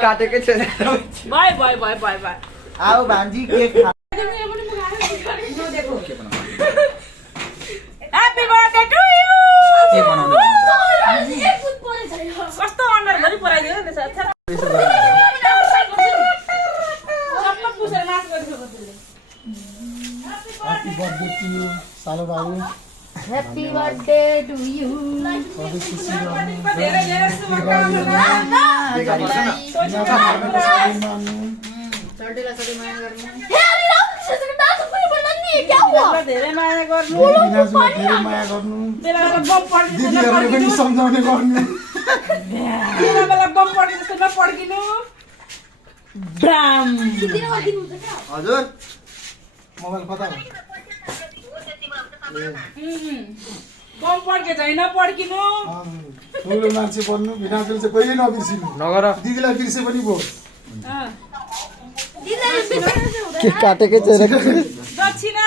काटेकै छैन bye bye bye bye bye आओ भान्जी cake Happy birthday to you! के बनाउनु कस्तो अन्डर भरि पराइदियो नि साथी सबै पुसेर नाच गरिसक्यो त्यसले Happy birthday to you, Salo Babu. Happy birthday to you. धेरै धेरै शुभकामना धेरै माया गर्नु धेरै माया गर्नु बेला बम पड्किन्छ दिदीहरुले पनि सम्झाउने गर्नु बेला बम पड्किन्छ नपड्किनु ब्राम हजुर मोबाइल कता हो बम पड्के चाहिँ नपड्किनु ठुलो मान्छे बन्नु भिनाजुले चाहिँ कहिले नबिर्सिनु नगर दिदीलाई बिर्से पनि भयो के काटेकै छैन दक्षिणा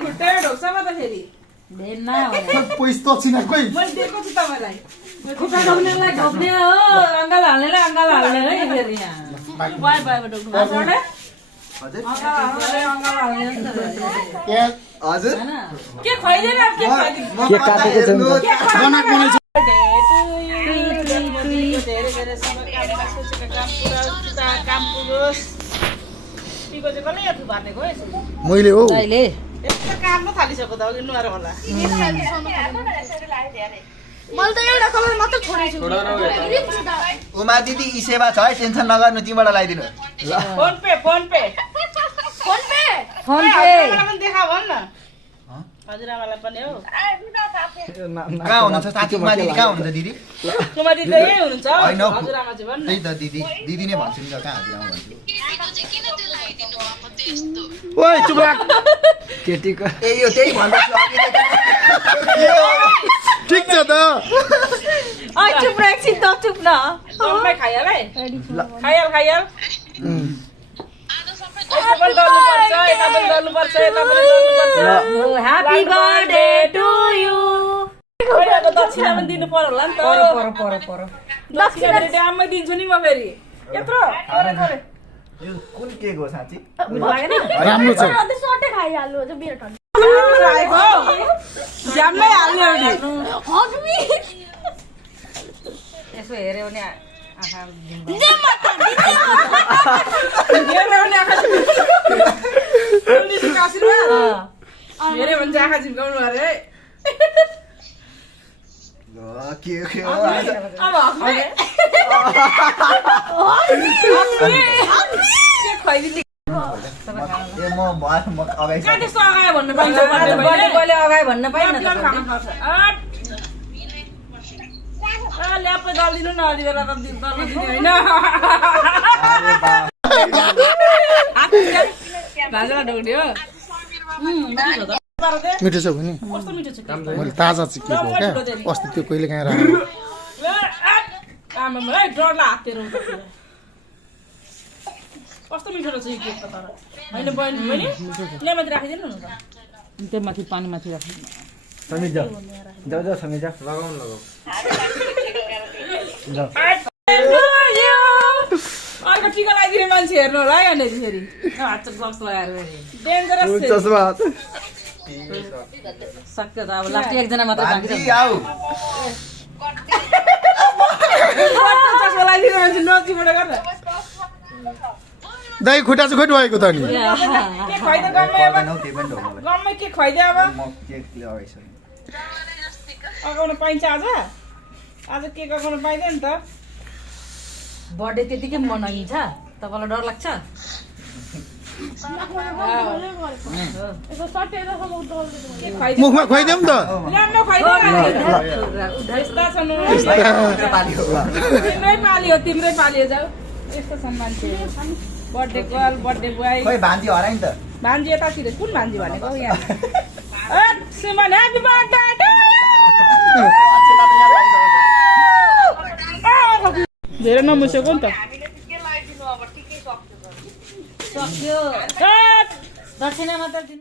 खुट्टा ढोक्छ म त फेरि पैसा त छिना कोही मैले दिएको छु तपाईँलाई खुट्टा ढोक्नेलाई ढोक्ने हो अङ्गाल हाल्नेलाई अङ्गाल हाल्ने है फेरि यहाँ बाई बाई ढोक्नु हजुर हजुर के खुवाइदिएर के खुवाइदिनु के काटेकै छैन धेरै धेरै शुभकामना सोचेको काम पुरोस् तिमीको चाहिँ कसले यति भर्नेको है मैले हो यस्तो काम पो थालिसक्यो त अघि नुहाएर होला मैले त एउटा कलर मात्र छोडेछु उमा दिदी यी सेवा छ है टेन्सन नगर्नु तिमीबाट लगाइदिनु फोन पे देखा भन् न हजुरआमालाई पनि हो कहाँ हुनुहुन्छ साथी उमा दिदी कहाँ हुनुहुन्छ दिदी कुमार दिदी यही हुनुहुन्छ होइन हजुरआमा चाहिँ भन् न त्यही त दिदी दिदी नै भन्छु नि त कहाँ हजुरआमा भन्छु ओइ चुप राख केटीको ए यो त्यही भन्दैछु अघि ठीक छ त चुप राख सिद्ध चुप न सबै खाइहाल है खाइहाल यता पनि गर्नुपर्छ यता पनि गर्नुपर्छ ह्यापी बर्थडे टु यु दक्षिणा पनि दिनु पर्यो होला नि त दक्षिणा फेरि ड्याममै दिन्छु नि म फेरि यत्रो यो कुन केक हो साँच्ची राम्रो छ सट्टै खाइहाल्नु हुन्छ बियर टन ड्याममै हाल्नु यसो हेर्यो भने आँखा हेऱ्यो भने चाहिँ आँखा झिम्काउनु अरे के हो अब के खुवाइदिने ए म अगाडि कहाँ त्यस्तो अगायो भन्नु पाइन्छ बर्थडे अगाडि भन्न पाइन्न ल्यापै दलिदिनु न अलि बेला त दलिदिने होइन भाजा ढोक्ने हो मिठो छ भने कस्तो मिठो छ मैले ताजा चाहिँ के हो क्या अस्ति त्यो कहिले काहीँ राखेको आमामा है डरलाई हातेर कस्तो मिठो रहेछ यो केक त तर होइन बहिनी ल्यामाथि राखिदिनु न त त्यो माथि पानी माथि राखिदिनु समीर जाऊ समीर जा लगाऊ अर्को टिका लगाइदिने मान्छे हेर्नु होला है अनि फेरि हात ग्लभ्स लगाएर डेन्जरस सक्यो त अब लास्ट एकजना मात्रै बाँकी छ चस्मा लगाइदिने मान्छे नजिकबाट गर्न दाइ खुट्टा चाहिँ खोइ भएको त नि के खुवाइदियो गममै के खुवाइदियो अब अगाउन पाइन्छ आज केक अगाउन पाइँदैन त बर्थडे त्यतिकै मनाइन्छ तपाईँलाई डर लाग्छ मुखमा खुवाइदिउँ त तिम्रै पालियो जाऊ यस्तो छन् मान्छे बर्थडे गर्ल बर्थडे बोय भान्जी हराइ नि त भान्जी यतातिर कुन भान्जी भनेको यहाँ सुमन ह्यापी बर्थडे धेरै नमुसेको नि त सक्यो दक्षिणा मात्र दिनु